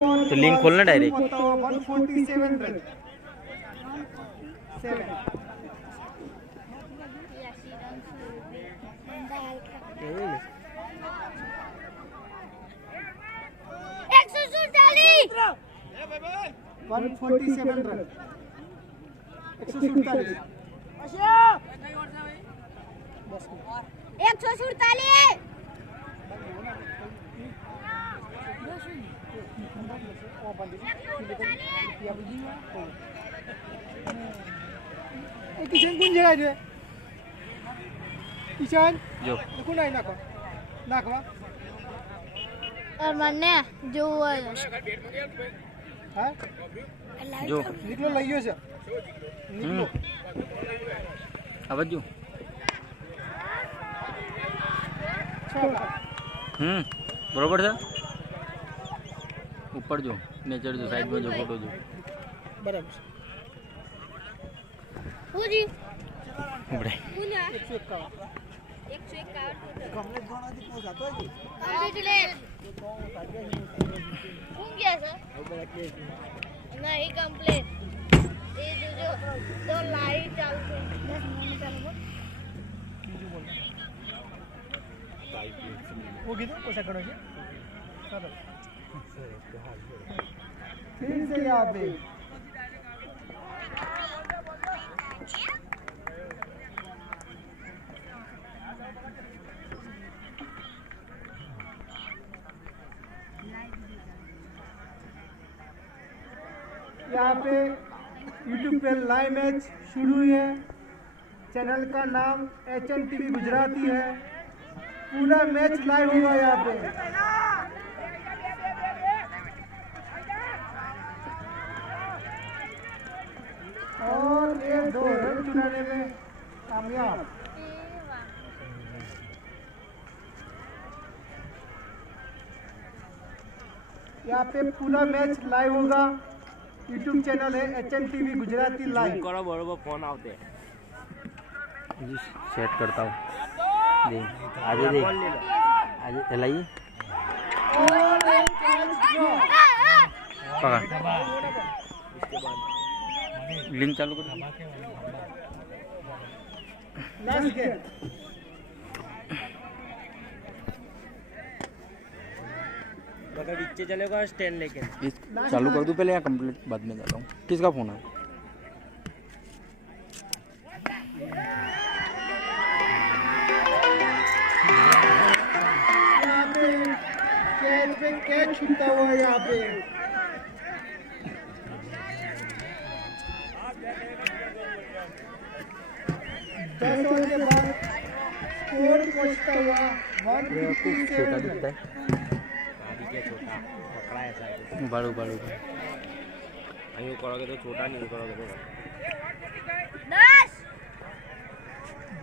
तो लिंक खोलना direct. 147 run 7 147 run 147 Kishan कोण जेवायचे किशन जो कोण आहे नाका नाकवा और मन्ने जो हां जो निकलो लइयो છે निकलो आवाज जो बरोबर था। ऊपर जो नेचर जो साइड में जो फोटो जो बराबर पूरी उबड़े 151 कमलेट गाना जी पहुंच जातो है जी कंप्लीट घूम गया सर नहीं कंप्लीट ये जो लाइट चालू 10 मिनट चालू वो किधर पैसा करोगे चलो फिर से यहाँ पे यहाँ पे YouTube पे लाइव मैच शुरू हुई है। चैनल का नाम HNTV गुजराती है। पूरा मैच लाइव होगा यहाँ पे। और ये 2 रन चुराने में कामयाब। यहाँ पे पूरा मैच लाइव होगा। YouTube चैनल है HNTV गुजराती लाइव। करो बरोबर फोन आते जी सेट करता हूँ दे आगे दे आगे चलाइए पकड़ लिंक चालू कर लास्ट गेम मगर नीचे चलेगा स्टैंड लेके चालू कर दूँ पहले या कंप्लीट बाद में जाता हूँ। किसका फोन है कैच छूटा हुआ है यहाँ पे। 10 ओवर के बाद स्कोर पहुंचता हुआ 157 छोटा दिखता है छोटा पकड़ा है साइड बाड़ू बाड़ू यूँ करोगे तो छोटा नहीं करोगे तो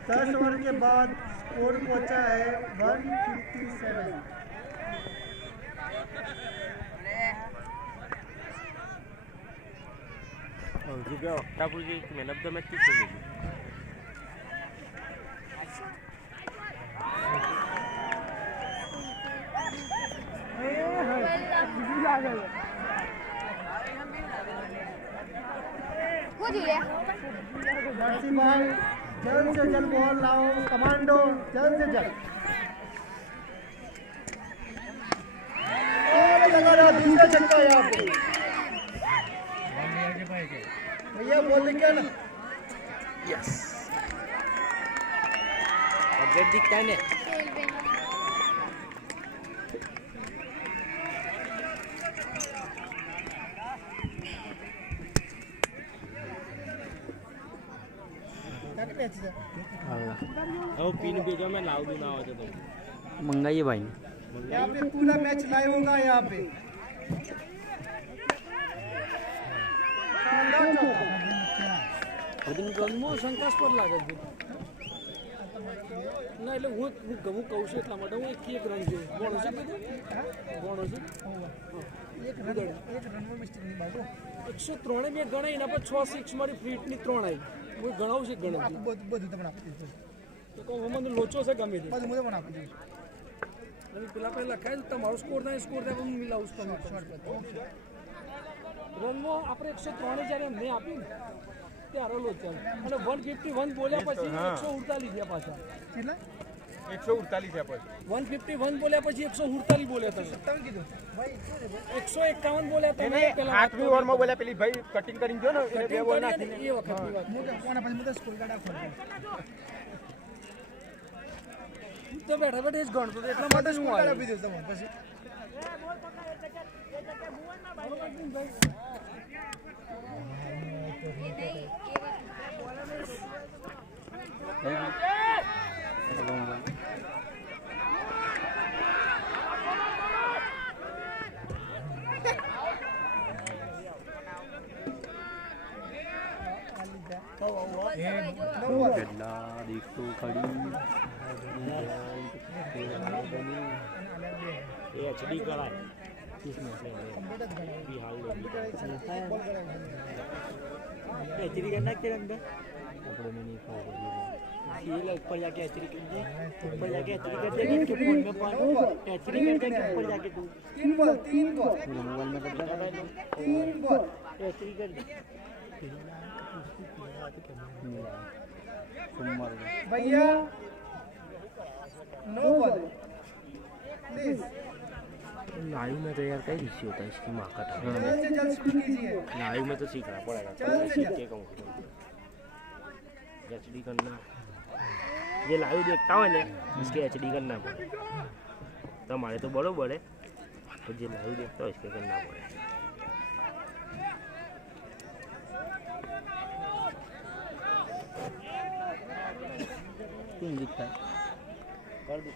10 ओवर के बाद स्कोर पहुंचा है 157। Thakur ji man of the match किसको मिली नरसिंह भाई जल्द से जल्द बॉल लाओ। कमांडो जल्द से जल्द। और लगा रहा दूसरा छक्का यहाँ पे। भैया बोल क्या ना यस अपडेट दिखता है ना पिन भेजो मैं लाऊ दूँ ना हो तो मंगाइए भाई यहाँ पे पूरा मैच लाइव होगा। यहाँ पे શંકાસ્પદ લાગે છે ના એટલે હું કહું છું એટલા માટે હું એક રન જોઉં ગણો છે ગણો છે एक रन में मिस्टेक नहीं बाबू 103 મેં ગણાઈ એના પર 6 6 મારી ફ્રીટની 3 આવી હું ગણાવું છે ગણો બધું તમને આપી દઈશ તો કહું મને લોચો છે ગમે તે બધું મને આપી દઈશ અને પેલા પહેલા લખાય ને તમારો સ્કોર થાય પણ હું મિલાવું છું રનમાં આપણે 103 જ્યારે એમને આપી ને ત્યારે લો ચાલ અને 151 બોલ્યા પછી 148 ગયા પાછા કેટલા 148 છે પછી 151 બોલ્યા પછી 148 બોલ્યા તમે 57 કીધું ભાઈ 151 બોલ્યા તમે પેલા આઠમી ઓવરમાં બોલ્યા પેલી ભાઈ કટિંગ કરીને જો ને એને બે બોલ નાખી એ વખતની વાત કોના પછી મુદા સ્કૂલ ગાડા ખોલ તો બેઠા બેઠા જ ગણતો હતો એટલા માટે જ હું આવ્યો આપી દઉં તમને પછી કેટલા દીકતો ખડી એ એચડી કરાય एचडी करना क्या अंदर कपड़े में नहीं खाओ ये ऊपर जाके एचडी कर दे ऊपर जाके एचडी कर देगी कि फोन में पान एचडी कर दे ऊपर जाके तू 3 बॉल मोबाइल में कब्जा कर ले 3 बॉल एचडी कर दे सुमर भैया 9 बॉल प्लीज लाइव में तो यार कई रिश्ते होता है इसकी माँ का जल्द से जल्द शुरू कीजिए लाइव में तो सीखना पड़ेगा जल्द से सीख के कहूँ एचडी करना ये लाइव देखता हो ने इसके एचडी करना पड़े तो हमारे तो बरोबर है तो जो लाइव देखता हो इसके करना पड़े क्यों दिखता है कर दो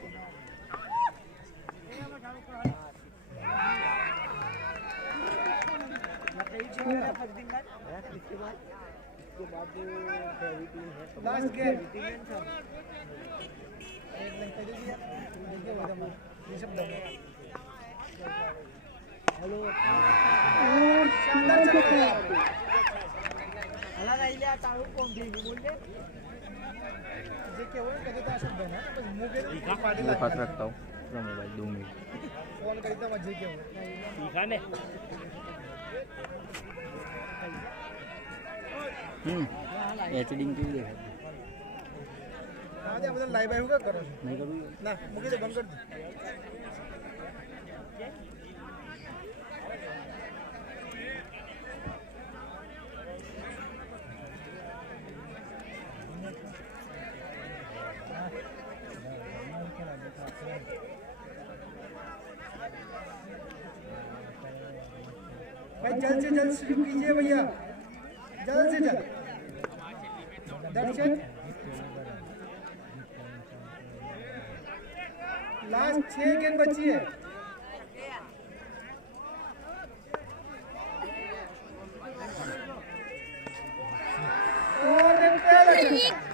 लास्ट गेम हेलो शानदार चल रहा है जे केवळ कधी तर असं बना मुगे पाठी ये पास रखता हूँ पूरा मोबाइल 2 मिनट फोन करीता मजे केवळ सीखा ने एचडी की देखा આજે આપણે લાઈવ આવ્યું કા કરો છો नहीं करूँ ના મુકે દે બંધ કરી દે भाई जल्द से जल्द शुरू कीजिए भैया जल्द से जल्द दर्शक लास्ट 6 गेंद बची है और एक पहला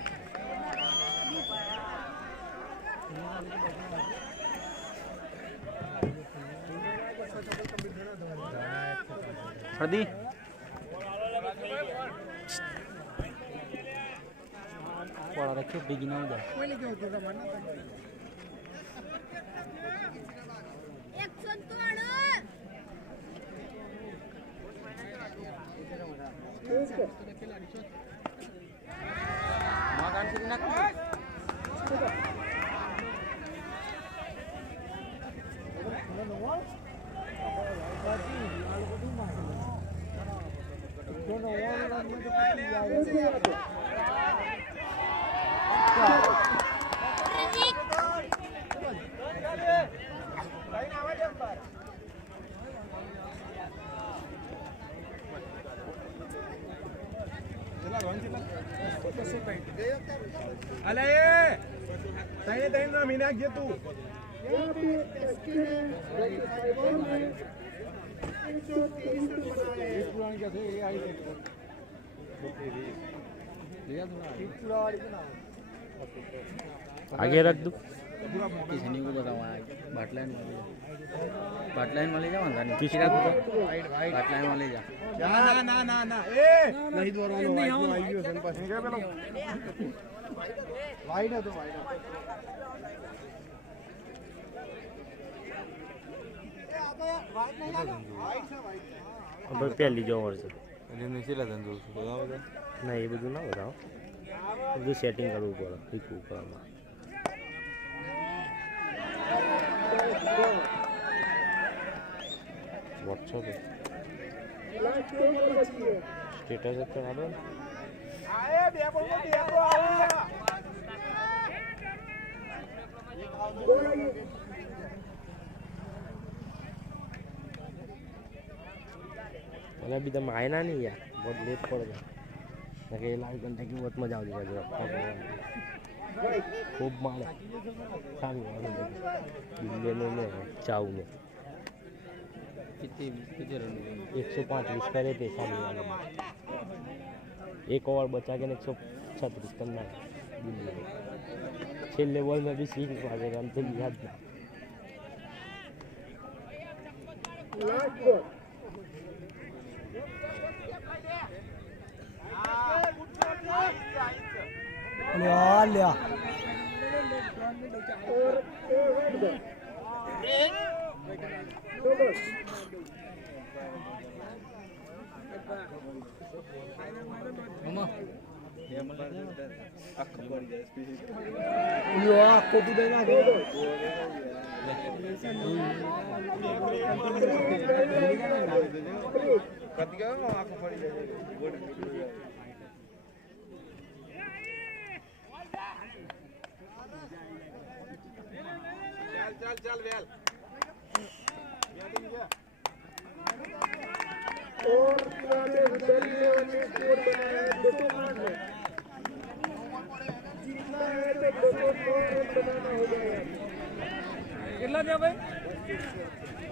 हरदी पड़ा रखे बिगिना हो जाए कोई नहीं होता था मानना अले ताईने ताईने ना मीना घे तू यहाँ पे एसके ने 25 बॉल में 323 रन बनाए हैं पुरानी क्या थे ये आई थे पूरा वाली के नाम आगे रख दू किसने को बतावा बाटलाइन वाले जा वांधा नहीं किसी का बाटलाइन वाले जा ना ना ना ना ए नहीं दो वाला आई गयो सन पास नहीं गए पेलो वाइड है तो वाइड બસ પહેલી જ ઓવર છે એને કેટલા ધંધો બતાવો ના એ બધું ના બતાવો બધું સેટિંગ કરવું પડે શીખવું પડે આમાં વોટ્સઅપ સ્ટેટસ તો હાલો ને अभी तो आए ना नहीं यार बहुत लेट पड़ गया लगे लाइव घंटे की बहुत मजा आती है खूब मारे में चाऊ में कितने रन 135 करे थे सामने वाले में एक ओवर बचा के 136 करना है छेल्ले बॉल में भी सीख पाए रन थे याद ना लिया आपको तो देना चल वेल और वाले दलियों ने स्कोर बनाया 205 में जीतना है तो 200 बनाना होगा કેટલા થયા ભાઈ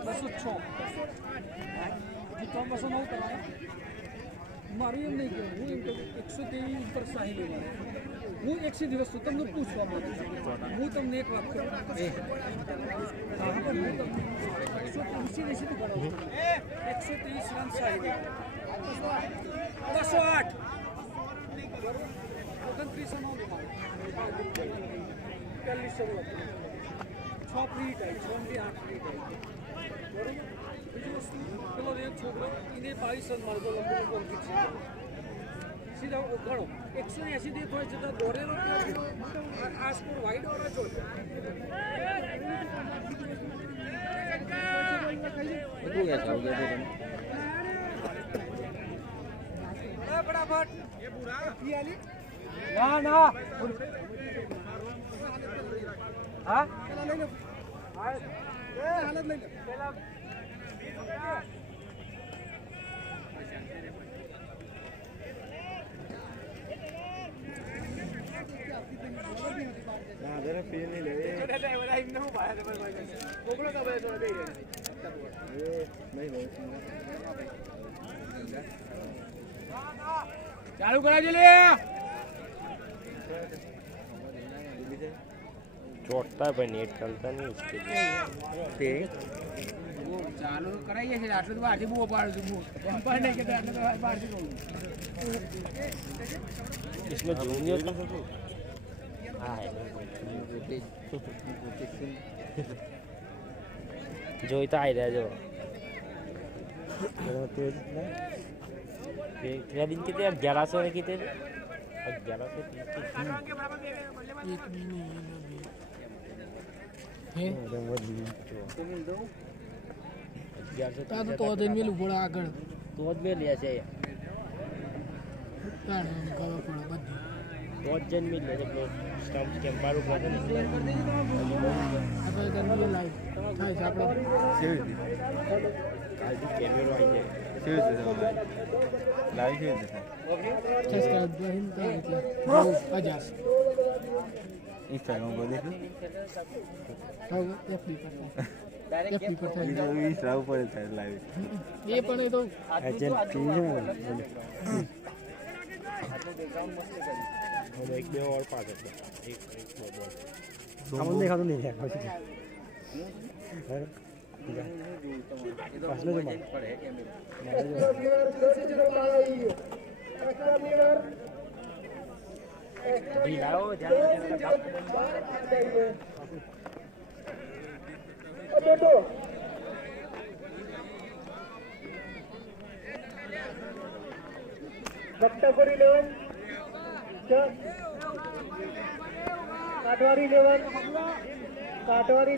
206 જીતવા 209 કરવાના મારું એમ નહીં કહેવું હું એમ કહું 123 ઉપર શાહી લેવાનું હું 100 દિવસ છું તમને પૂછવા માંગુ છું હું તમને એક વાત કરું હું તમને 123 ગણાવું 123 રન શાહી લેવાનું 208 29 રન પહેલી શરૂઆત 6 ફ્રી ટાઈમ 6 થી 8 ફ્રી ટાઈમ બરોબર બીજું વસ્તુ પેલો એક છોકરો એને 22 રન મારતો લંબો પહોંચી છે સીધા ગણો 180 થી થોડા જતા દોરેલો આ સ્કોર વાઇડ વાળા છો फटाफट ये पूरा ना ना हाँ हालत ले चालू करा चलिए चोटता है भाई नेट चलता नहीं इसके वो चालू कराइए છે આટલું તો બહારથી બહુ પાડું છું હું એમ પણ નહીં કે આટલું તો બહારથી કહું इसमें जूम नहीं होता हाँ है जो इतना आई रहा जो क्या दिन कितने 1100 ने कितने 1130 તો દઈને મેલું ઘોડા આગળ તો જ મેં લે છે તાણ ખબર પડે બધી તો જ જન મેં લે છે સ્ટમ્પ કેમ પાડું પડે આપણે તમને લાઈવ થાય છે આપણે કાલથી કેમેરો આવી જાય लाइव खेल देता સબસ્ક્રાઇબ કરીને તો એટલે 50 इंस्टाग्राम पर देखो હવે એફડી પર એફડી પર થાય ये इंस्टाग्राम पर था लाइव એ પણ એ તો एजेंट पी है हम एक दो और पा सकते हैं एक दो बॉल हम देखा तो नहीं है बख्तापुर 11 काटवारी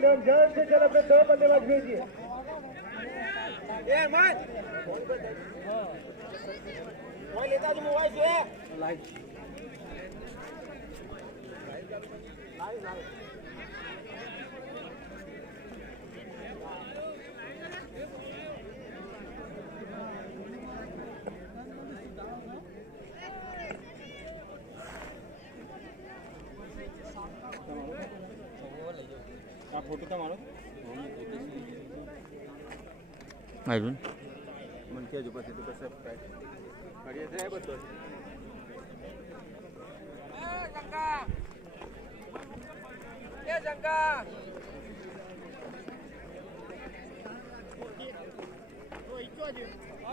11 जल्द से जल्द अपने 2 बल्लेबाज भेजिए। फोटो का मारो अजून म्हणते जो पासे तो कसं काय काढायचं आहे बघतो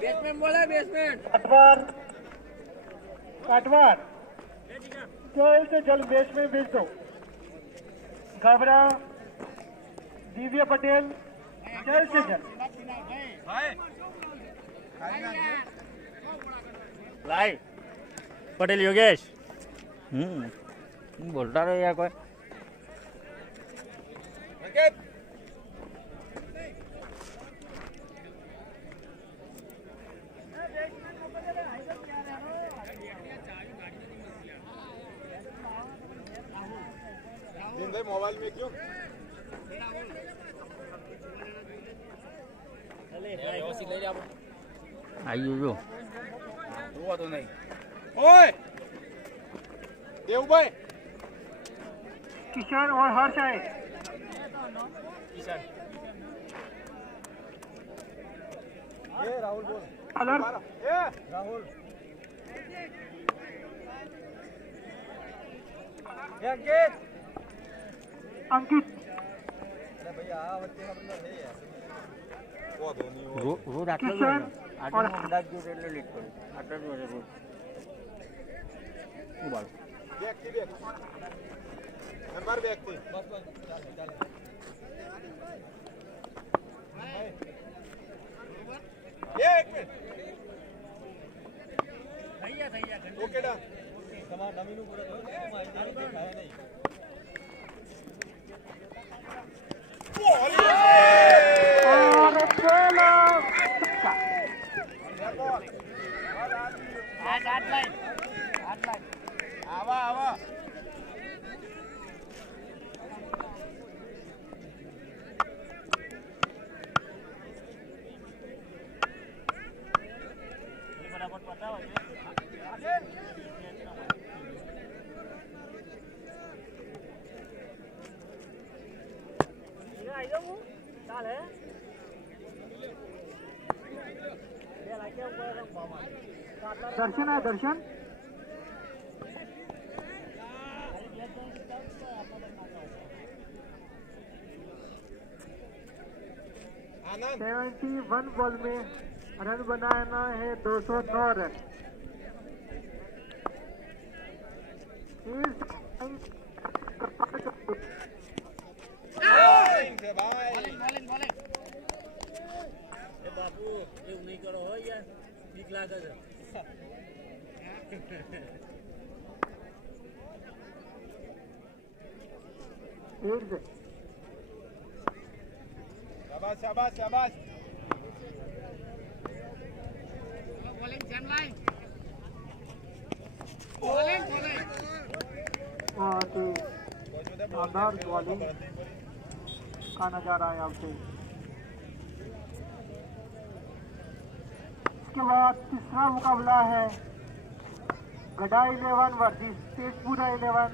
बेसमेंट बोला बेसमेंट काटवार जल्द से जल्द बेस में भेज दो। घबरा दिव्या पटेल जल्द से जल्द। लाइव पटेल योगेश बोलता रहे यार कोई दिन भाई मोबाइल में क्यों आइयो जो हुआ तो नहीं ओए देव भाई किशन और हर्ष आए। ये राहुल बोल अलर्ट ये राहुल ये अंकित अरे भैया बच्चे का बंदा है यार वो धोनी वो रोज आटला किशन और अंदाज जो रेलवे लीक करू आटला जो रोज उबाल व्यक्ति नंबर व्यक्ति बस बस चल ये एक मिनट भैया ओके डा તમાર નવીનું પૂરા થયું ને એમાં આઈ દેખાય નહીં और चलो आवा आवा दर्शन है दर्शन आनंद 71 बॉल में रन बनाना है 209 रन। से भाई बापू એવું નહીં કરો હો યાર ઠીક લાગે છે शाबाश शाबाश शाबाश शानदार बॉलिंग का नजारा है आपसे। इसके बाद तीसरा मुकाबला है गढ़ा 11 वर्सेस तेजपुरा 11।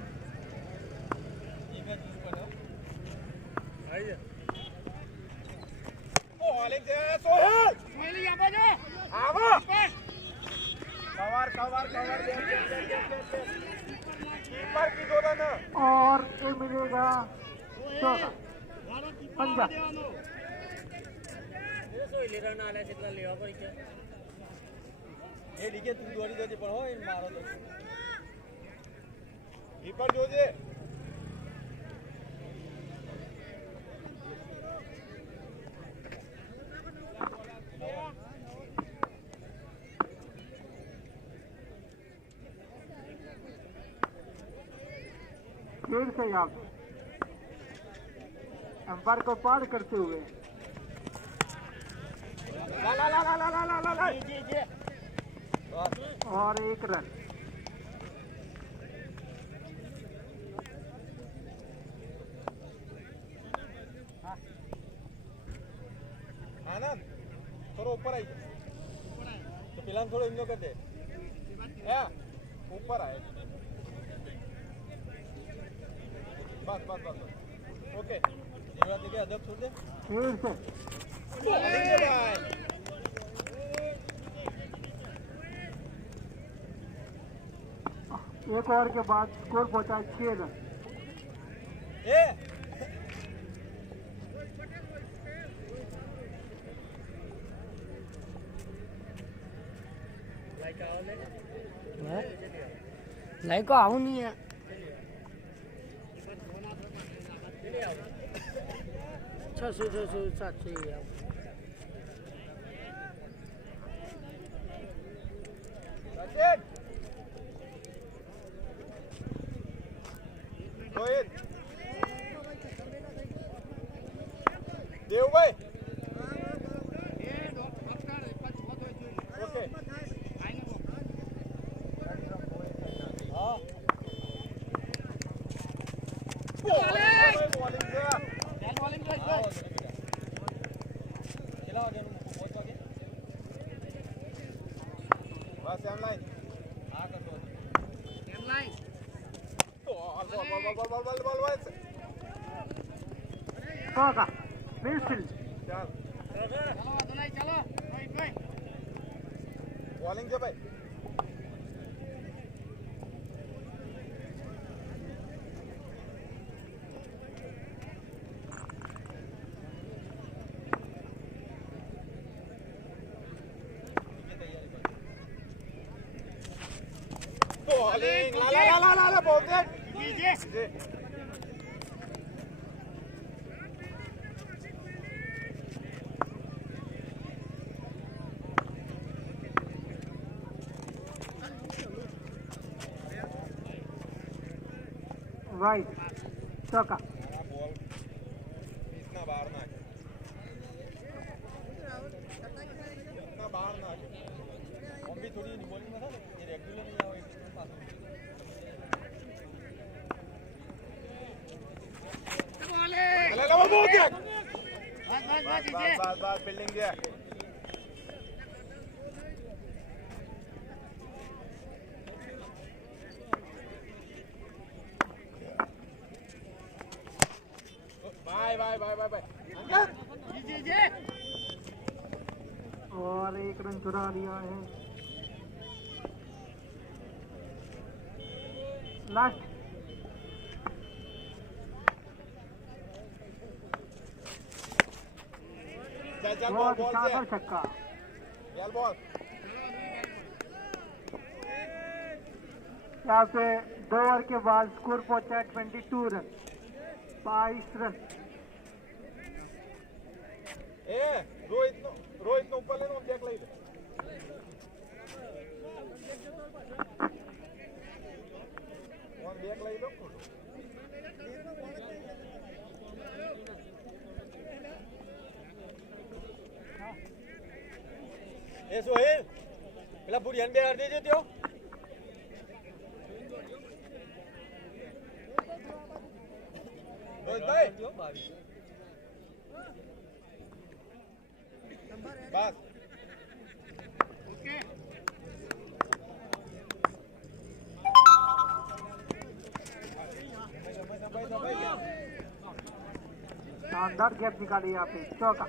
और ये मिलेगा 14 पंजाब એ લીકે તું દોડી દેજે પણ હોય મારો તો कीपर જોજે फिर से यहाँ पे अंपायर को पार करते हुए और 1 रन। आनंद थोड़ा ऊपर आई तो पिलान थोड़ा इंजो कर दे ऊपर आए बस बस बस ओके जीवन देखिए अदब छोड़ दे फिर से एक ओवर के बाद स्कोर पहुंचा 6 रन। लाइक को आऊं नहीं है 600 700 देव भाई ओके होगा मिडफील्ड बॉलिंग दे भाई बॉलिंग ला बहुत देर राइट चौका बॉल इतना बाहर ना इतना बाहर ना हम भी थोड़ी बॉलिंग में था ये रेगुलर नहीं आओ एक पास ले लो बहुत है बस फील्डिंग दिया बाय और 1 रन चुरा लिया है। लास्ट बहुत शानदार छक्का बॉल यहाँ पे 2 ओवर के बाद स्कोर पहुंचा 22 रन 22 रन। रोहित नो ऊपर लेना बैक ले वन बैक ले लो ए सोहेल પેલા બુડિયાને બે હાર દેજો ત્યો રોહિત ભાઈ बस शानदार गैप निकाली यहाँ पे चौका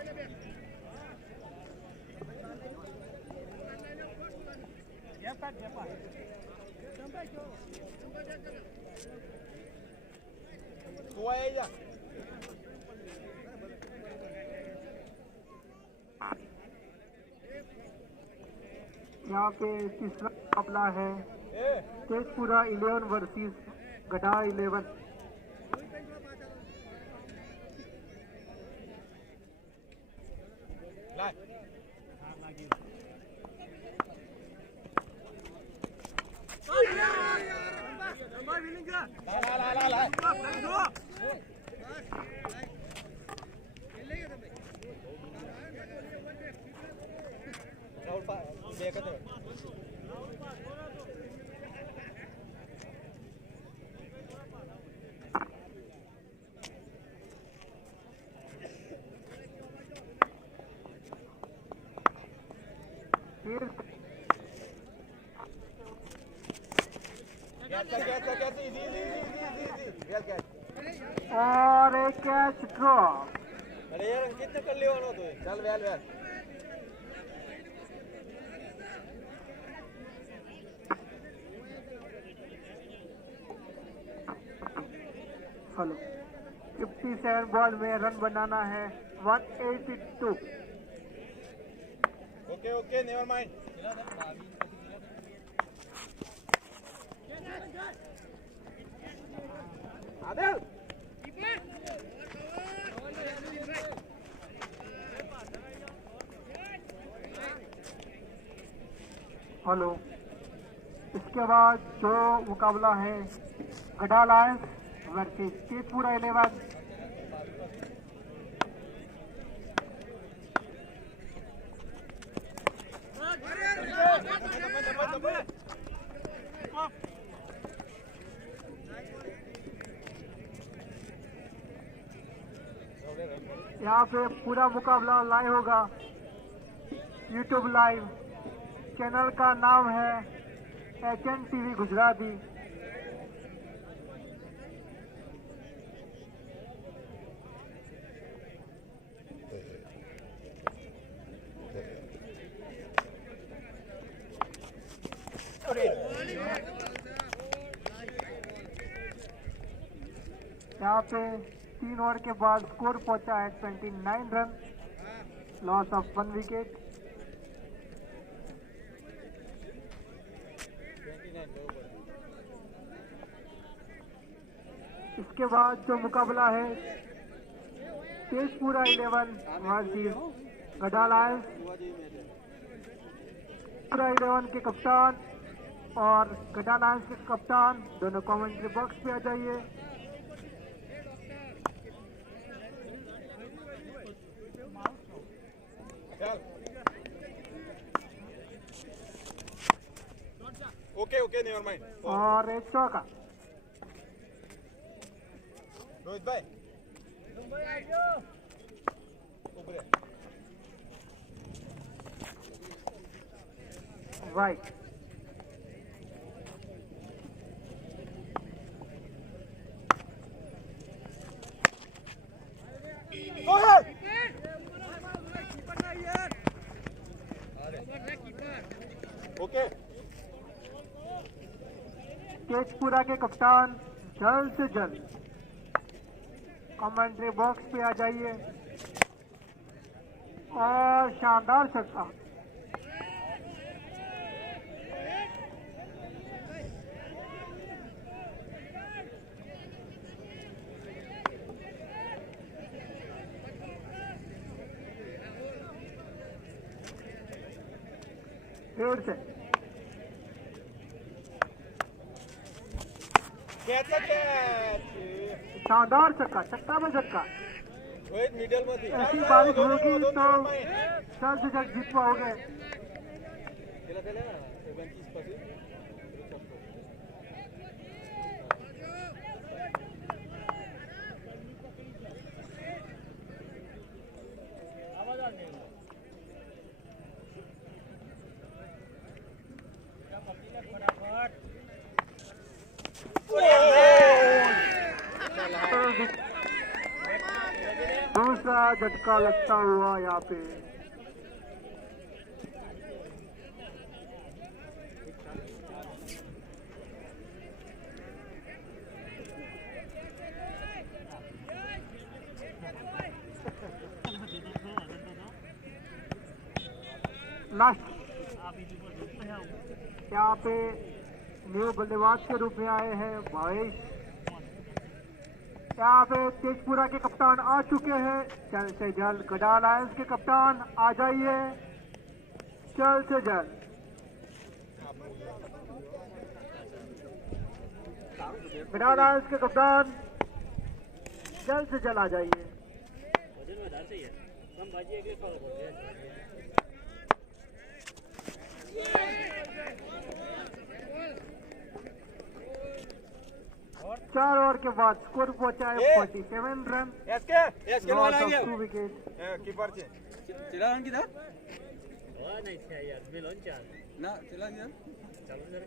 यहाँ पे तीसरा मुकाबला है तेजपुरा 11 वर्सेस गढ़ा 11। और एक कैच ड्रॉ। अरे यार अंकित ने कर लिया वाला तो चल वेल वेल हेलो 57 बॉल में रन बनाना है 182। Okay okay never mind Adil hello, इसके बाद जो मुकाबला है गढ़ा लायंस वर्सेस तेजपुरा 11। यहाँ पे पूरा मुकाबला लाइव होगा यूट्यूब लाइव। चैनल का नाम है HN TV गुजराती। यहाँ पे 3 ओवर के बाद स्कोर पहुंचा है 29 रन, लॉस ऑफ 1 विकेट। इसके बाद जो मुकाबला है तेजपुरा 11 वर्सेस गढ़ा लायंस। तेजपुरा 11 के कप्तान और गढ़ा लायंस के कप्तान दोनों कमेंट्री बॉक्स पे आ जाइए। ओके ओके नेवर माइंड और एक चौका। रोहित भाई ऊपर राइट। ओके तेजपुरा के कप्तान जल्द से जल्द कमेंट्री बॉक्स पे आ जाइए। और शानदार छक्का। फिर से शानदार छक्का, छक्का में छक्का। रोहित मिडल में थी ऐसी बारिश होगी तो जल्द से जल्द जीत पाओगे। खेला खेला 25 दूसरा झटका लगता हुआ यहाँ पे। लास्ट यहाँ पे न्यू बल्लेबाज के रूप में आए हैं भावेश। यहाँ पे तेजपुरा के कप्तान आ चुके हैं। जल्द से जल्द गढ़ा लायंस के कप्तान आ जाइए, जल्द से जल्द। गढ़ा लायंस के कप्तान जल्द से जल्द आ जाइए। 4 ओवर के बाद स्कोर पहुंचा है 47 रन, लॉस ऑफ 2 विकेट। चला रन किधर नहीं था यार मिलन चार ना चला किधर चलो जरा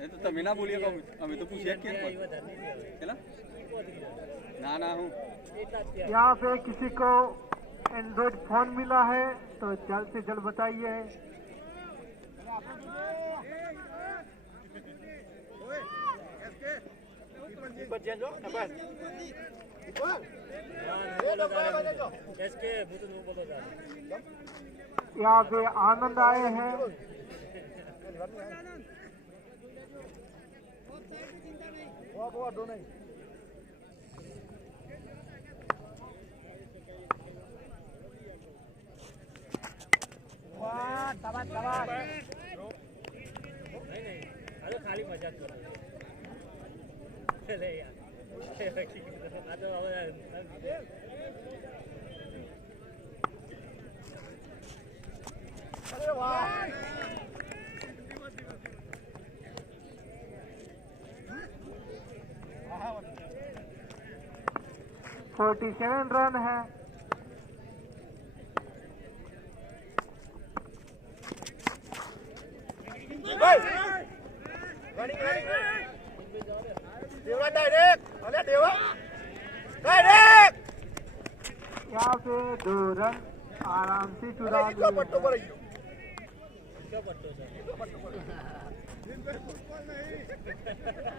ये तो तमिना बोलिएगा हमें तो पूछिए क्या चला ना हूँ यहाँ पे किसी को एंड्रॉइड फोन मिला है तो जल्द से जल्द बताइए। यहाँ पे आनंद आए हैं। अरे खाली मजाक कर रहे यार अरे वाह 47 रन है। यहाँ पे 2 रन आराम से चुरा लिए।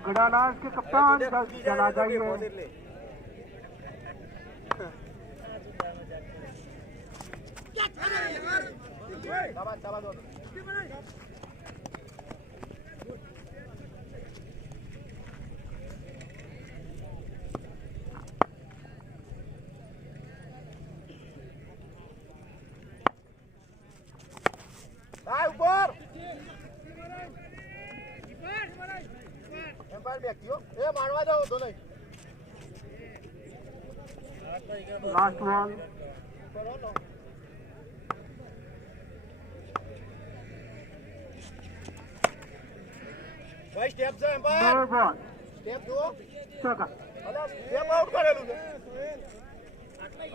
गढ़ालाल के कप्तान चला जाइए। ऊपर एम्पायर व्यक्ति हो ए मारवा जाओ दोनों लास्ट बॉल भाई स्टेप से एम्पायर नो बॉल स्टेप दो चौका। अरे स्टेप आउट करेलू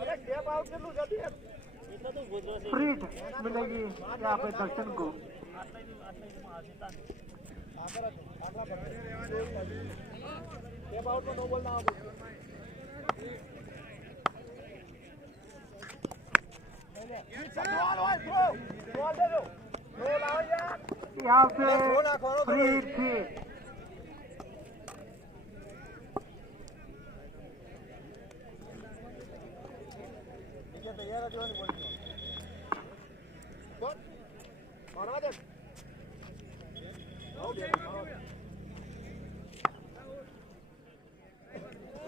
अरे स्टेप आउट कर लू जल्दी फ्री मिलेगी यहाँ पे दर्शन को। स्टेप आउट में नो बॉल ना यहाँ पे फ्री थी।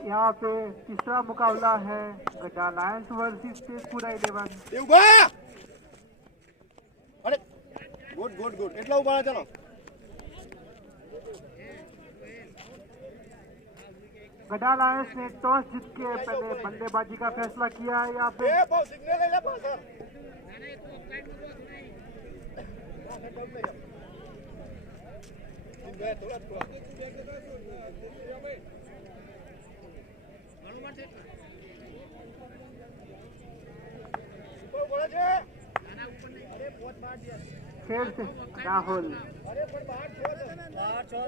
यहाँ पे तीसरा मुकाबला है गड्ढा लायंस वर्सेस तेजपुरा 11। अरे गुड गुड गुड એટલા ઉભા ચલો गड्ढा लायंस ने टॉस जीत के पहले बल्लेबाजी का फैसला किया है। यहाँ पे એ બહુ સિગ્નલ લઈ લે પાછળ फिर से राहुल चलो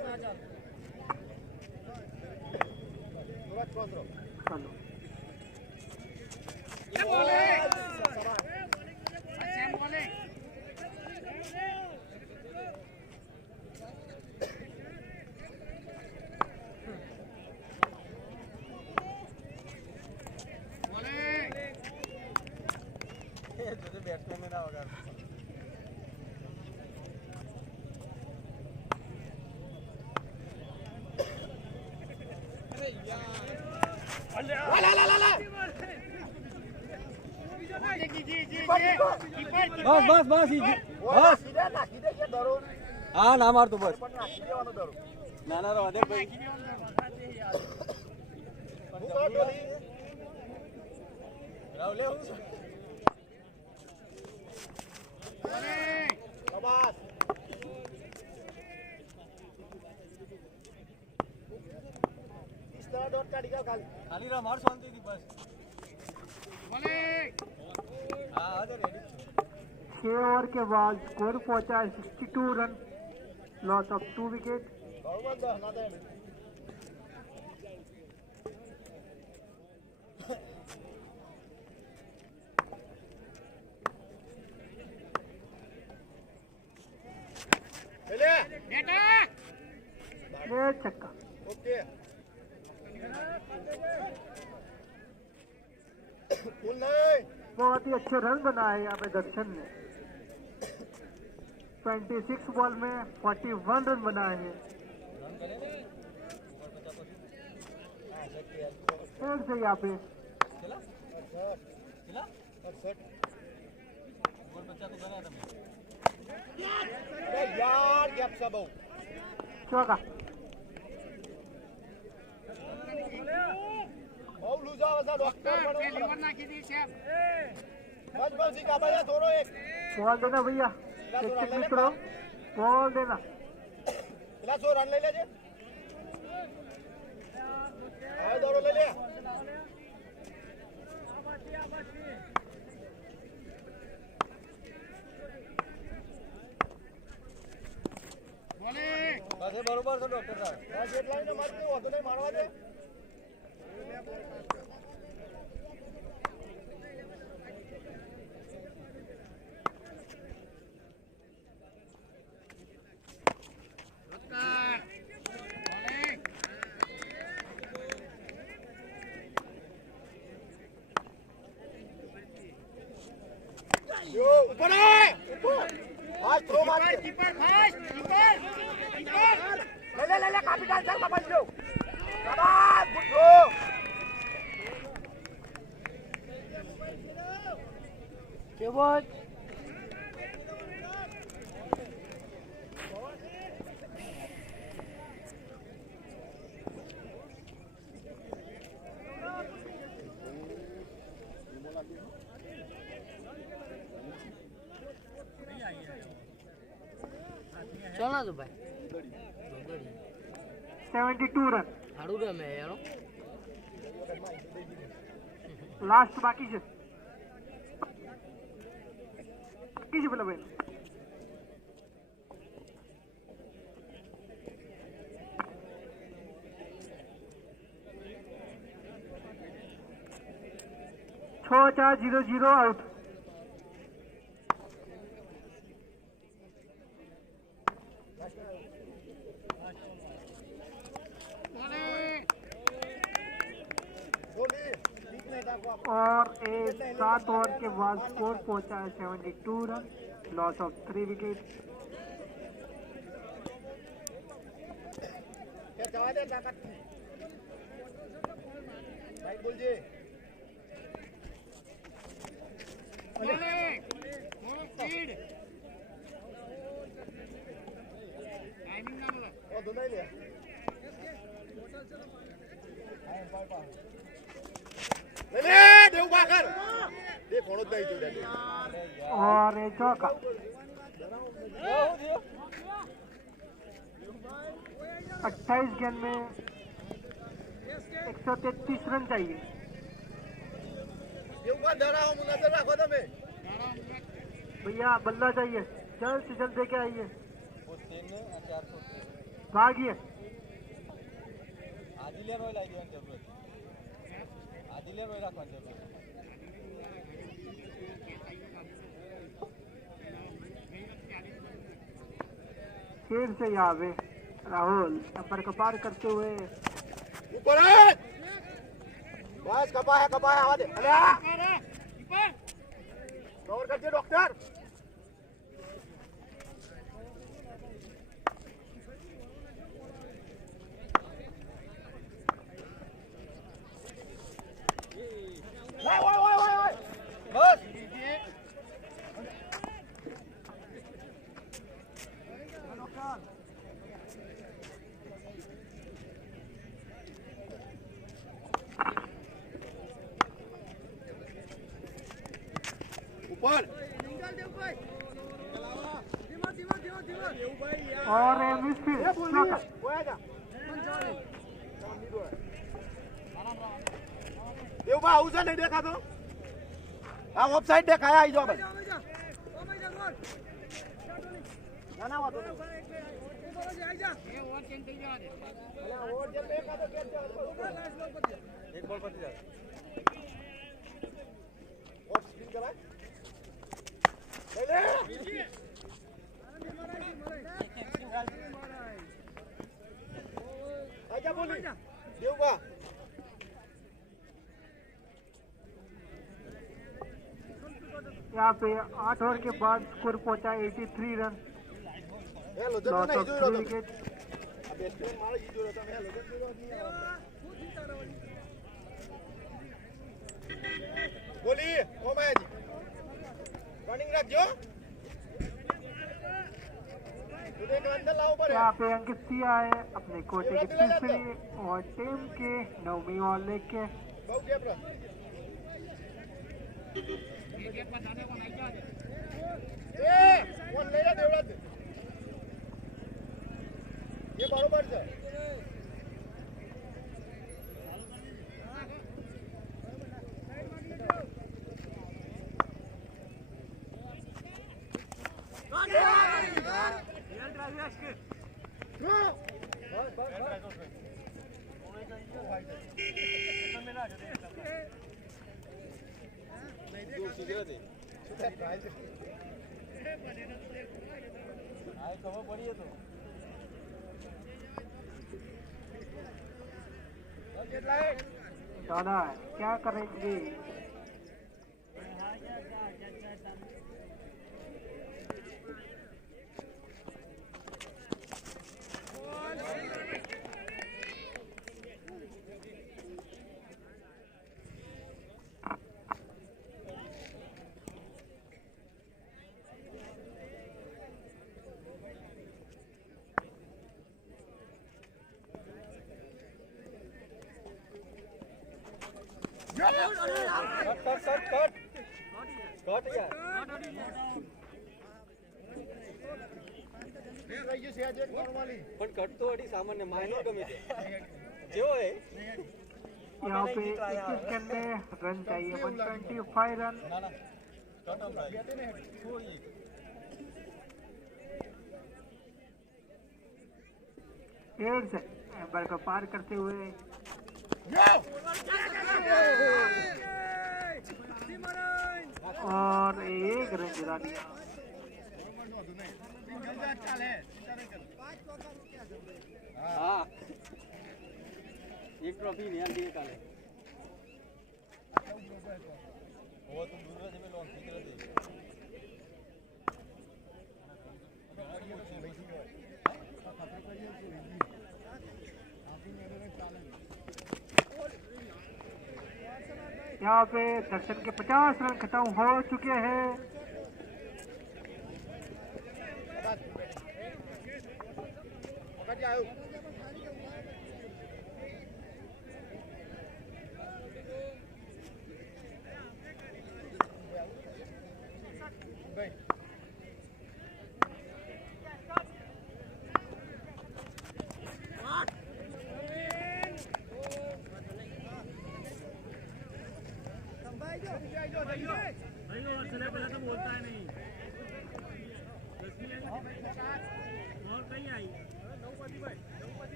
बैट्समैन में ना होगा बस बस बस हाँ ना मार तो बस ना ना रो देख भाई खाली रहा मार शांति थी बस 6 ओवर के बाद स्कोर पहुंचा है 62 रन, लॉस ऑफ 2 विकेट। छक्का। बहुत ही अच्छे रन बनाए यहाँ पे दर्शन ने। 26 बॉल में 41 रन बनाए हैं। फिर से यहाँ पे चौका। बॉल देना भैया, मित्रों बॉल देना। रन ले लीजिए, दौड़ो ले लिया। बरोबर सर डॉक्टर साहब लाइन मारते हो तो नहीं मारवा दे। ऊपर है, फास्ट थ्रो मार के कीपर फास्ट कीपर ले काफी डाल चल पकड़ लो। शाबाश गुड थ्रो। केवल चलना तो भाई 72 रन हारू रे मैं यार लास्ट बाकी है बोला भाई। छह 4-0-0 आउट। और 7 ओवर के बाद स्कोर पहुंचा है 72 रन, लॉस ऑफ 3 विकेट। और चौका। 28 गेंद में 133 रन चाहिए। भैया बल्ला चाहिए, जल्द से जल्द देके आइए, भागिए। फिर से यहाँ पे राहुल संपर्क पार करते हुए ऊपर है, बस कपा है आवाज कवर करते डॉक्टर। बस ऊपर और मिसफील्ड देवबा आउजा नहीं देखा तो हां ऑफसाइड देखाया आई जाओ भाई ना ना वो तो और जब देखा तो कैच एक बॉल पति जा ऑफ स्पिन करा ले आजा बोली देवबा यहाँ पे 8 ओवर के बाद स्कोर पहुंचा 83 रन। हेलो जब लॉस नहीं ऑफ जो 3 रहा विकेट। अब एक्सप्लेन मारो ये जो रहता है हेलो जब बोली ओ मैच रनिंग रख जो तुझे अंदर लाओ पर यहाँ पे अंकित सिया है अपने कोटे की तीसरी और टीम के 9वीं ओवर लेके बहुत गैप रहा वन ले जा देवराज ये बरोबर है दादा क्या करेंगे? कट यार रही છે આજે નોર્મલી પણ કટ તો અડી સામાન્ય માઇનર ગમે છે જેવો હે यहाँ पे 21 रन में रन चाहिए 125 रन। ના ના કટ हम બેટે ને કોઈ डेढ़ से एम्बर को पार करते हुए और एक रन गिरा दिया। हाँ एक ट्रॉफी नहीं आती है काले वो तुम दूर से में लॉन्च कर दे यहाँ पे दर्शन के 50 रन खत्म हो चुके हैं।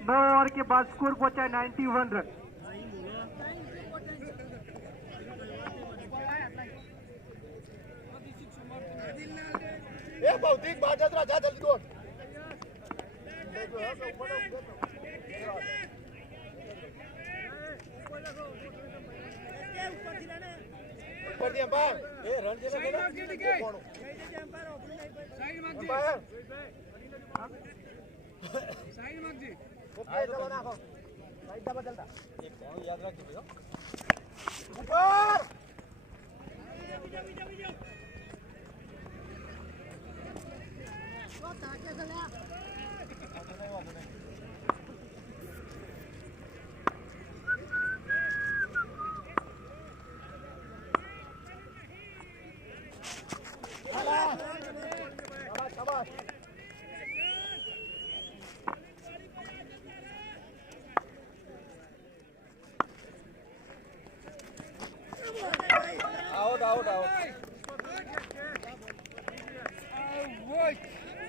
दो ओवर के बाद स्कोर पहुंचा 91 रन। ए भौतिक बात जरा जा जल्दी दौड़ ऊपर दिया बाहर ए रन दे ना कौन साइड मार दे साइड मार दे ऊपर दबा ना को साइड दबा चलता एक कौन याद रख दे ऊपर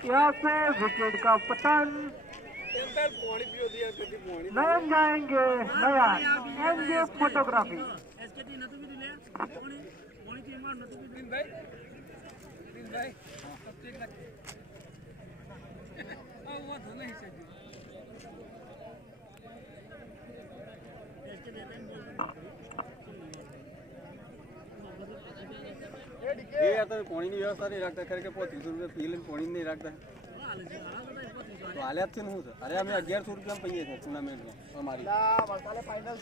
यहाँ पे विकेट का पतन। नयन जाएंगे, नयन एनजे फोटोग्राफी। ये यार तो पानी नहीं व्यवस्था नहीं रखता करके 35 रुपये फील पानी नहीं रखता तो हाले अच्छे नहीं होता। अरे हमें 1100 रुपये में पहिए थे टूर्नामेंट में हमारी फाइनल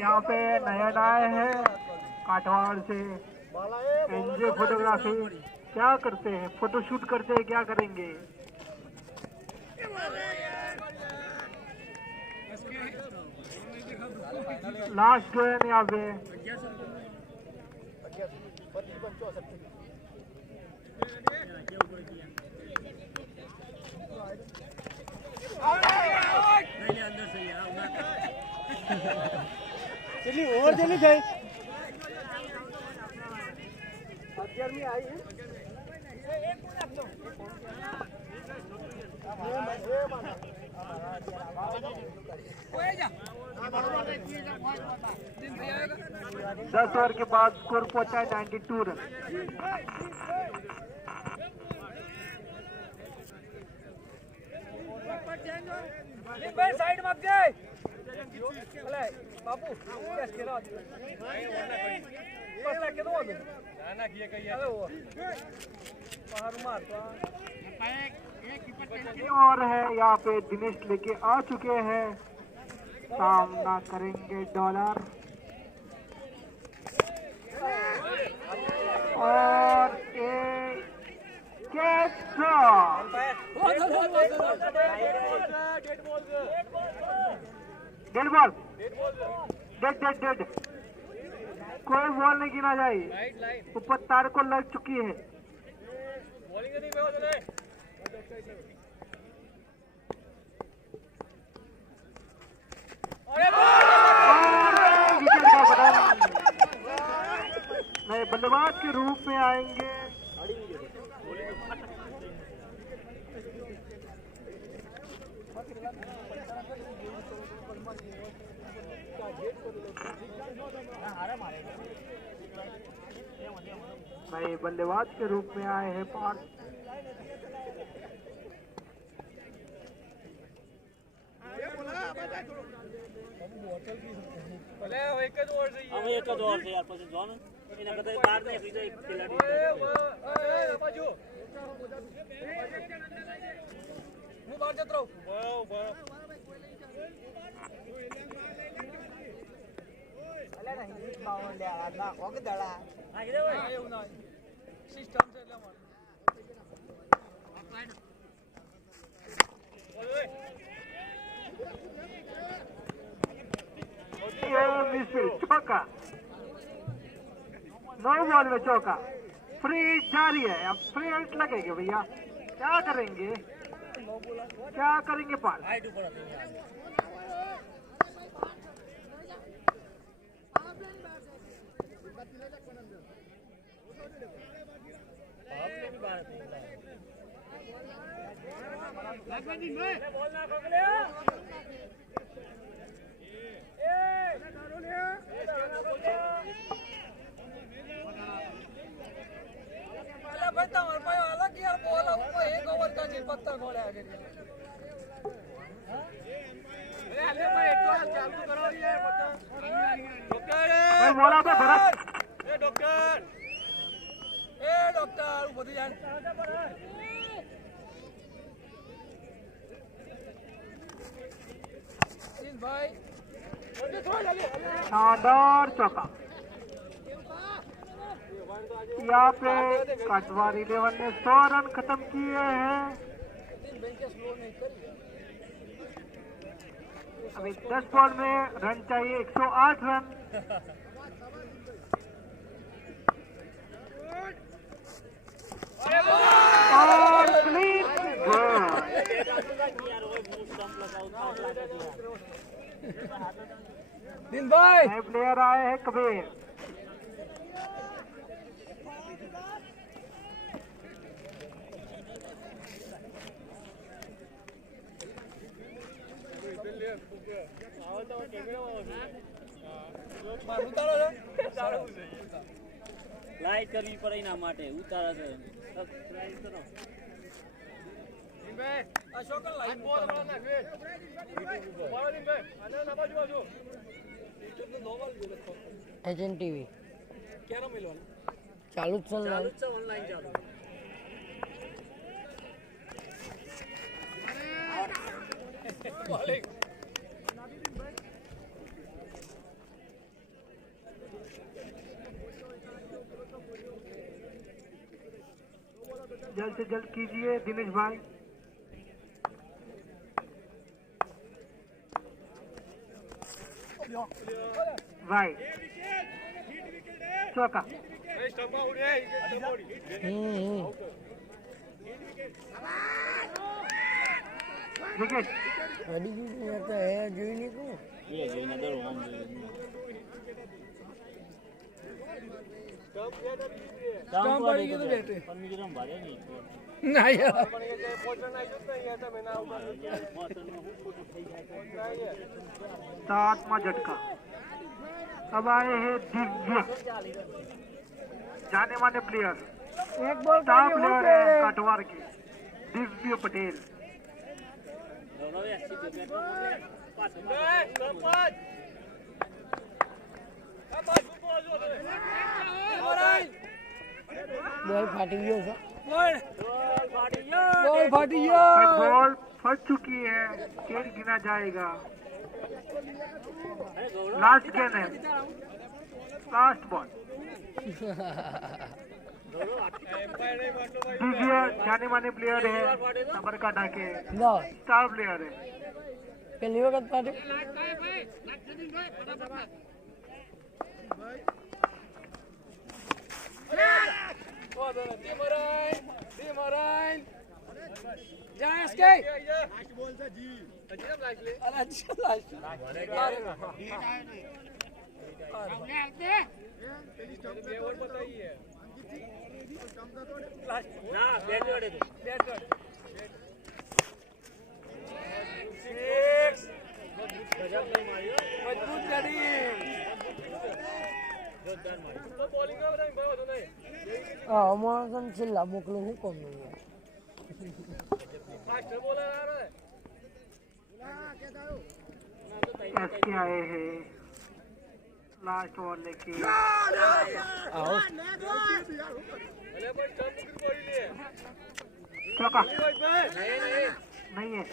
यहाँ पे नयन आए हैं काठवाड़ से। एनजे फोटोग्राफी क्या करते हैं, फोटोशूट करते हैं, क्या करेंगे। लास्ट जो है यहाँ पे चलिए और जल्दी जाए। 11वीं आई है। दस ओवर के बाद स्कोर पहुंचा है 92 रन। साइड में जाए बाबू और है यहाँ पे दिनेश लेके आ चुके हैं। सामना करेंगे डॉलर और कैच डेड बॉल डेड कोई बॉल नहीं गिना जाए। ऊपर तार को लग चुकी है। नए बल्लेबाज के रूप में आएंगे नए बल्लेबाज के रूप में आए हैं पार्थ। हम एक का दौर से यार पसंद जोन इन्हें पता है बाहर में सीधा एक खिलाड़ी बाजू मैं बाहर जाता हूं अरे नहीं बावन ले आ ना को दड़ा आ गिरे भाई એવું ના સિસ્ટમ છે એટલે અમાર चौका 9 बॉल में चौका। फ्री जारी है। अब फ्री हिट लगेंगे भैया। क्या करेंगे पाल। बोला पे भरत डॉक्टर बधी जान भाई शानदार चौका। यहाँ पे काटवार 11 ने 100 रन खत्म किए हैं। अभी 10 बॉल में रन चाहिए 108 रन। और क्लीन दिन भाई नए प्लेयर आए हैं कबीर। લાઈક કરવી પડે એના માટે ઉતારા છે સબસ્ક્રાઇબ કરો અશોક લાઈક બોલ વાળા નાખે બોલ દિન ભાઈ આને ના બાજુ બાજુ યુટ્યુબ નો નોવલ જોલે એજન્ટ ટીવી ક્યારે મળવાનું ચાલુ જ છે ઓનલાઈન ચાલુ બોલિંગ जल्द से जल्द कीजिए दिनेश भाई। भाई चौका विकेट। અડી ગયું તો હે જોઈ લીધું એ જોઈને દરો આમ કામ પડી ગયું તો બેટે પણ મિજોરમ ભારે નહીં ના યાર सातवां झटका। अब आए हैं दिव्य, जाने माने प्लेयर, एक बॉल स्टार प्लेयर है काटवार के दिव्य पटेल। બોલ ફાટી ગયો છે બોલ ફાટી ગયો बॉल फट चुकी है, खेल गिना जाएगा। लास्ट गेंद है, लास्ट बॉल। दिव्य जाने माने प्लेयर है, साबरकांठा के ના स्टार प्लेयर है। પહેલી વખત ફાટી Dimarain. Jangan skate. મજબૂત કરી હા અમારા કન છેલ્લા મોકલો હું કોમ ऐसे आए हैं लास्ट ओवर लेके। આવો चौका नहीं है,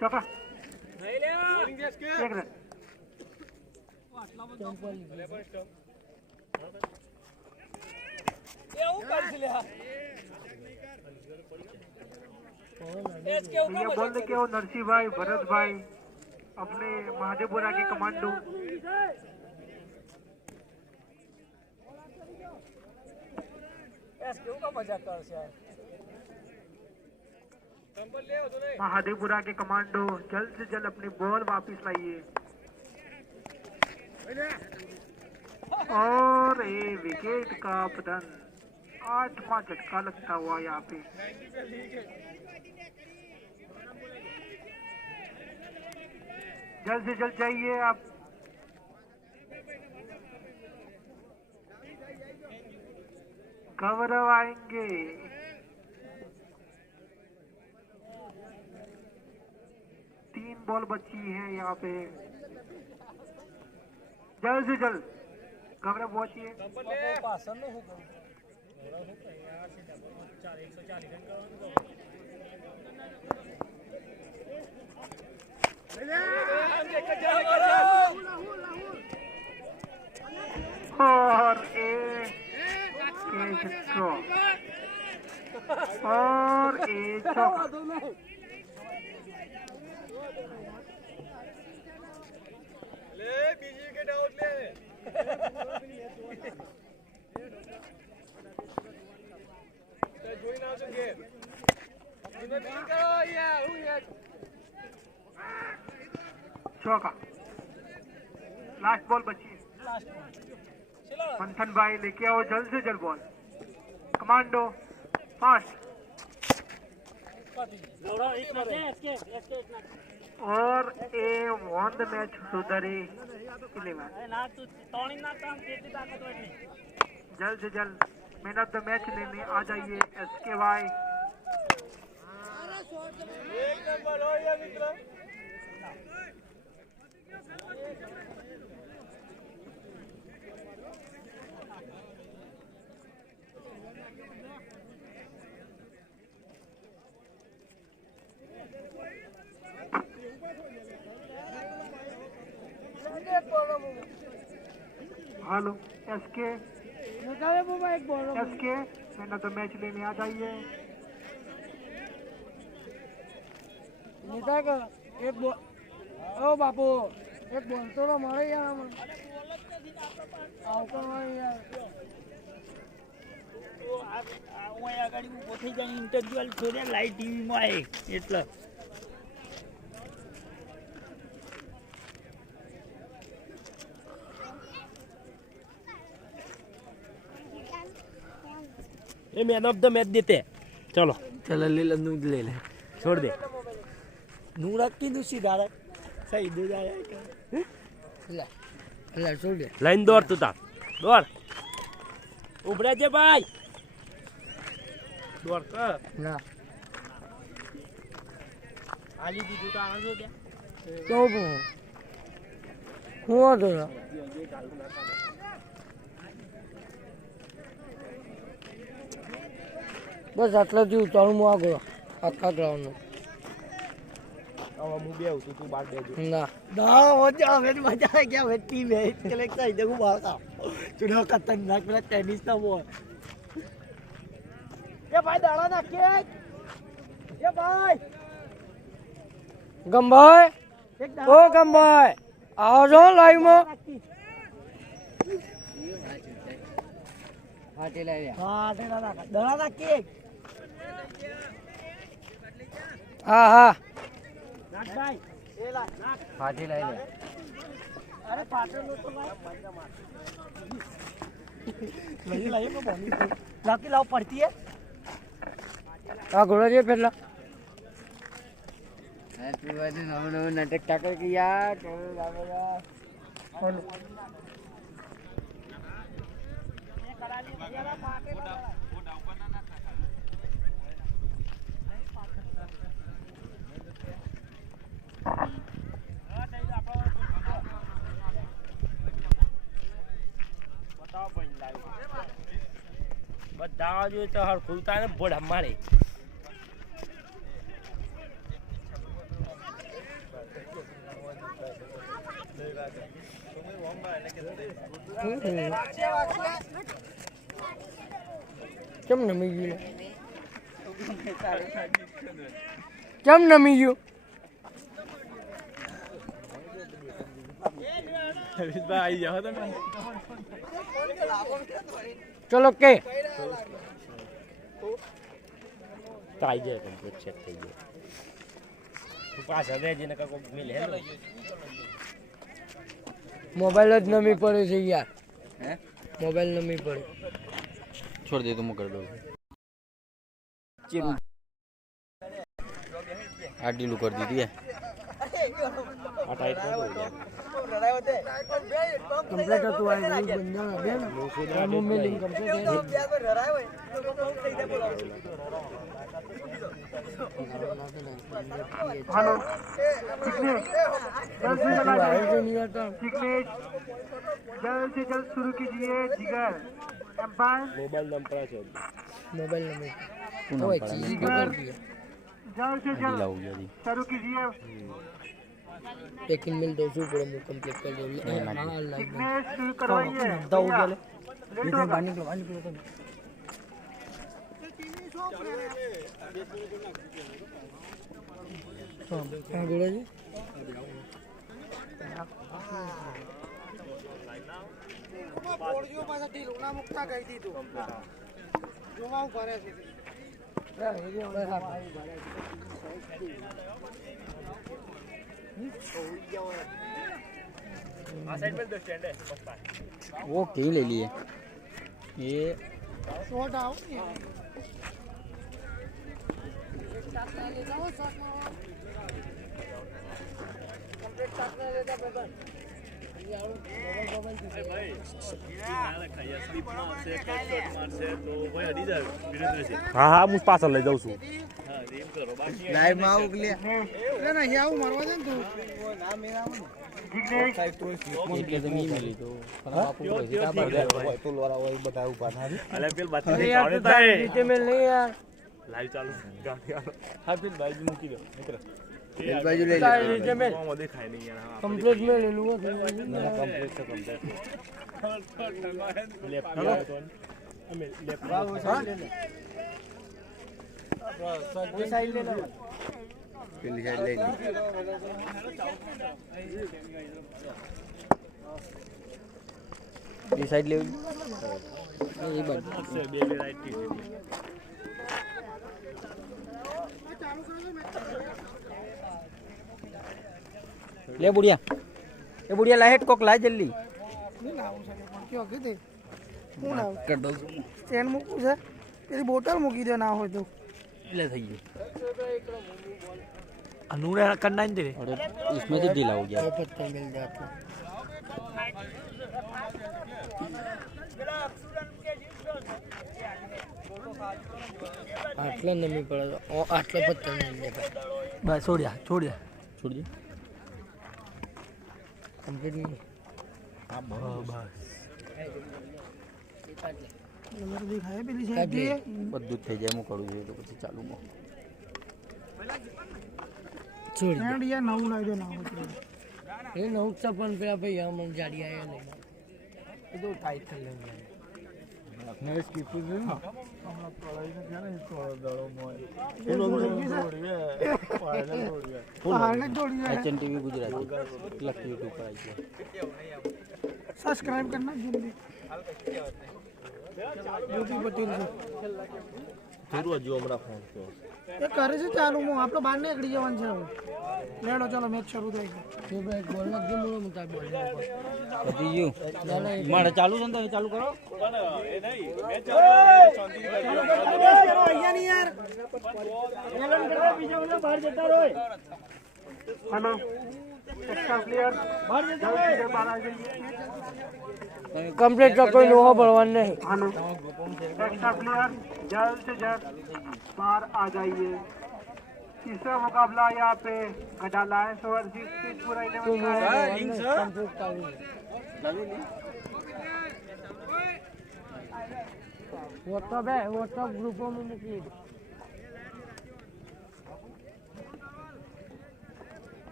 चौका एक रन। ये बोल के वो नरसिंह भाई, भरत भाई, अपने महादेवपुरा के कमांडो। महादेवपुरा के कमांडो जल्द से जल्द अपनी बॉल वापस लाइए। और ये विकेट का पतन, 8वां झटका लगता हुआ यहाँ पे। जल्द से जल्द जाइए आप। गौरव आएंगे। तीन बॉल बची है यहाँ पे, जल्द से जल्द गौरव पहुंचिए। और और ले बीजी के डाउट ले तो जोइन आउट गेम इन्हें बीजी करो या हूं या चौका। लास्ट बॉल बची है। मंथन भाई लेके आओ जल्द से जल्द बॉल। Commando fast. और ए won the match सुधरी 11। जल्द से जल्द मैन ऑफ द मैच लेने आ जाइए SKY। Hello SK man of the match लेने आ जाइए। नेता का एक बॉल ओ बापू एक बॉल तो मारे यार આવતો યાર તો આ હું આગળ ઊભો થઈ જાય ઇન્ટરવ્યુ છોડ્યા લાઈવ ટીવીમાં આવે એટલે ये मैन ऑफ द मैच देते हैं। चलो चलो ले ले नूड ले ले छोड़ दे। नूरा की दूसरी धारा सही दे जाए લે લે છોડ દે लाइन दौड़ तू तार दौड़ उभरा जे भाई दौड़ कर ના आली दीदी तो आना दे તો હું હતો બસ આટલાથી ઉતારું હું આગળ આખા ગ્રાઉન્ડનું अब मुझे आऊँ तू बात दे दो ના ना हो जा हमें मजा आ गया हमें टीम है कलेक्ट आई देखो बाहर का चुनाव खतरनाक मेरा टेनिस ना वो ये भाई दाड़ा ना के ये भाई ગંભાઈ ઓ ગંભાઈ આવો છો લાઈવમાં हाँ टेला ना दाड़ा ना के હા હા नाक भाई ये ला नाक ફાટી લઈ લે अरे पाटे लो तो भाई नहीं लाइए मैं बोली लाकी लाओ पड़ती है આ ઘોડા જે પેલા हैप्पी बर्थडे नव नव नाटक टाकर की यार चलो जाओ यार बताओ जो तो हर खुलता है बोर्ड हमारे કેમ નમી ગયું કેમ નમી ગયું ચલો કે आई जाए कंप्लीट चेक થઈ જાય તું પાસ હવે જેને કાકો મિલ હે મોબાઈલ જ નમી પડે છે યાર હે મોબાઈલ નમી પડે छोड़ दे तुम कर दो आडीलू कर दी है આ ટાઈટ कर दो यार કમ્પ્લીટ હતું આ ગયું બંધા બે ને મમ્મી લિંક કમ્પ્લીટ હે हेलो कितने जल्द से जल्द आ जाइए। जिग्नेश जल्द से जल्द शुरू कीजिए। जिगर एम्पायर મોબાઈલ નંબર છે મોબાઈલ નંબર ઓય ચીજ ખબર દી जल्द से जल्द शुरू कीजिए। लेकिन मिल दो ऊपर मैं कंप्लीट कर दूं हां लाइव जिग्नेश शुरू करवाइए। दो हो गया लेट होगा। बाहर निकलो हां क्या बोला जी બોલજો પાછા ઢીલ ઉના મુકતા કહી દીધું જોવા ઉભા રહે છે આ સાઈડ में 10 સ્ટેન્ડ है पप्पा वो क्यों ले लिए ये शॉट आओ साथ में ले जाओ साथ में कंप्लीट साथ में ले जा पेपर હા હા હું પાછળ લઈ જાઉં છું लाइव में आओ ले ना ये आओ मारवा दे तू એટલે તો નહીં મળી તો બાપુ તો લોરા હોય બધા ઉભા થાય અલે પેલ બાત यार तू नीचे में नहीं यार લાઈવ ચાલુ ગાડી આલો હા પેલ બાજુ મૂકી દો મિત્ર एक बाजू ले ले नीचे में वो देखाय नहीं यार कंप्लीट में ले लूंगा कंप्लीट से कंप्लीट लेफ्ट हमें लेफ्ट वो साइड ले लो पहली साइड ले ली ये साइड ले ये बाजू से बे राइट की ले बुढ़िया ये बुढ़िया लाइट कोक ला जल्दी नहीं ना हो सके પણ કયો કીધે હું ના कर दो સ્ટેન્ડ મૂકું છે પેલી બોટલ મૂકી દે ના હોય તો ले થઈ ગયું अनूरे करना ही दे और इसमें तो ढीला हो गया પત્તા મિલ જાતો આટલા નમી પડે આટલા પત્તા મિલ જાય बस छोड़ छोड़ दे कंप्लीट नहीं हाँ बस नंबर दिखाया पेली साइड पे બધું થઈ જાય હું કરું છું તો પછી ચાલુ માં છોડી એન્ડ યાર નવું લાવી દો ના હોય એ નવું ચપન પેલા ભાઈ આમ જાડી આયા નહીં એ તો ટાઈટ કરી લેવું મેં સ્કીપ કર્યું ને હમણાં પડાઈ ને ગયા ને તો દળો મોય હાલને જોડી है एचएन टीवी गुजराती लक यूट्यूब पर आई है सब्सक्राइब करना जल्दी મોટી પટેલ છે થોડું હજુ હમણાં ફોન કર્યો એ કરે છે ચાલુ હું આપણો બહાર નીકળી જવાનું છે લેડો ચાલો મેચ શરૂ થઈ ગઈ એ ભાઈ બોલ નાખ દે મોળો મુતા બોલ બધી ગયું મારે ચાલુ છે ને તો ચાલુ કરો એ નહીં મેચ કરો અહીંયા નહીં યાર એલન કરો બીજા બધા બહાર જતા રહો हेलो एक्स्ट्रा प्लेयर બહાર જતા રહો बाहर आ जाइए कंप्लीट का कोई लोहा बढ़वान नहीं हेलो एक्स्ट्रा प्लेयर जल्द से जल्द बाहर आ जाइए तीसरा मुकाबला यहाँ पे गढ़ा लायंस ओवरसीज पूरा 11 का है व्हाट्सएप ग्रुपों में मोकली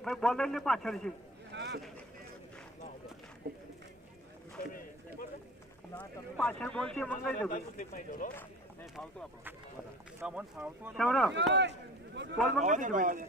भाई बॉलर ने पाछળ છે પાછળ બોલ છે મંગાઈ દો સૌરભ બોલ મંગાઈ દો ભાઈ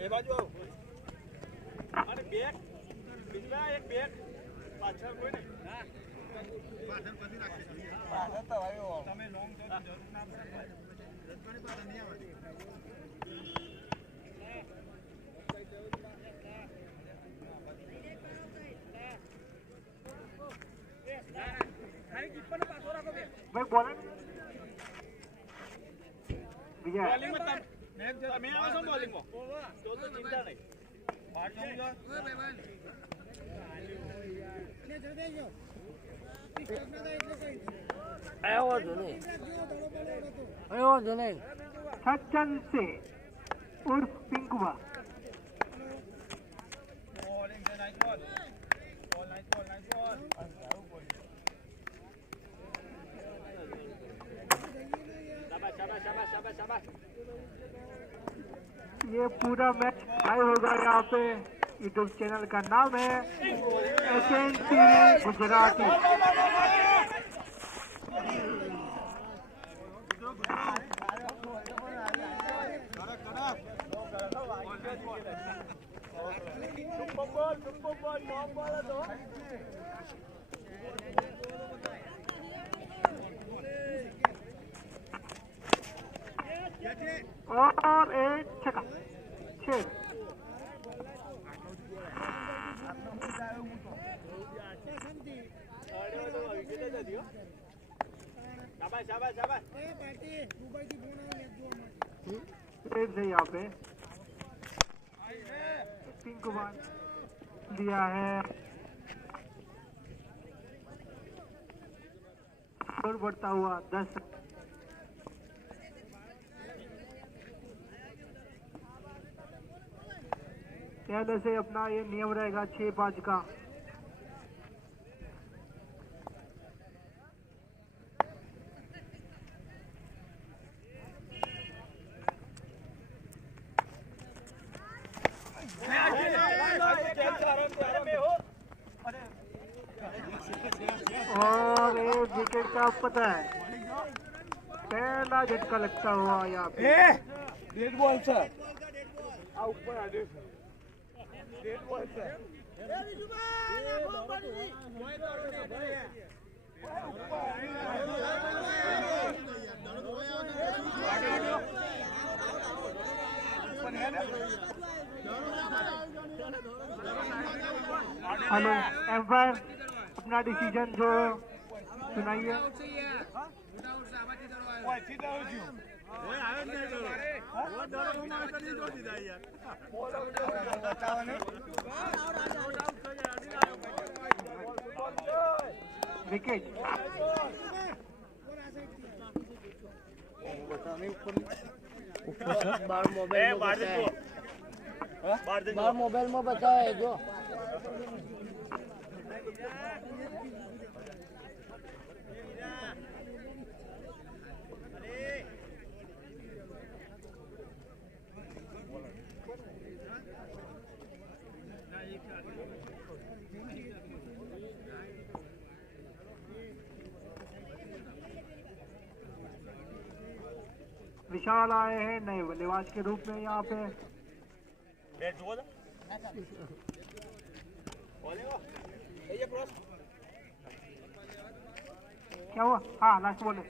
એ બાજુ આવો અને બેક બીજા એક બેક પાછળ કોઈ નહીં ના પાછળ પછી રાખે પાછળ તો આવ્યો તમે લોંગ તો જરૂર ના પડે રજવાણી પાછળ નહીં આવે भाई बॉलर विजय બોલિંગ માં તમે આવો છો બોલિંગ માં તો ચિંતા નહીં બહાર જાઉં જો આવ્યો જો નહીં सचिन से उर्फ पिंकुआ બોલિંગ છે નહીં ये पूरा मैच लाइव होगा यहाँ पे। यूट्यूब चैनल का नाम है HN गुजराती। और एक छक्का, 6। से यहाँ पे पिंक कुमार दिया है। स्कोर बढ़ता हुआ 10। पहले से अपना ये नियम रहेगा 6-5 का। और ये विकेट का पता है, पहला झटका लगता हुआ यहाँ पे। डेड बॉल सर, ऊपर आ जाओ। Dead ball sir. Hello umpire, अपना डिसीजन जो सुनाइए। विकेट। बार मोबाइल में बताया जो विशाल आए हैं नए बल्लेबाज के रूप में यहाँ पे। क्या हुआ? हाँ, लास्ट बॉल है।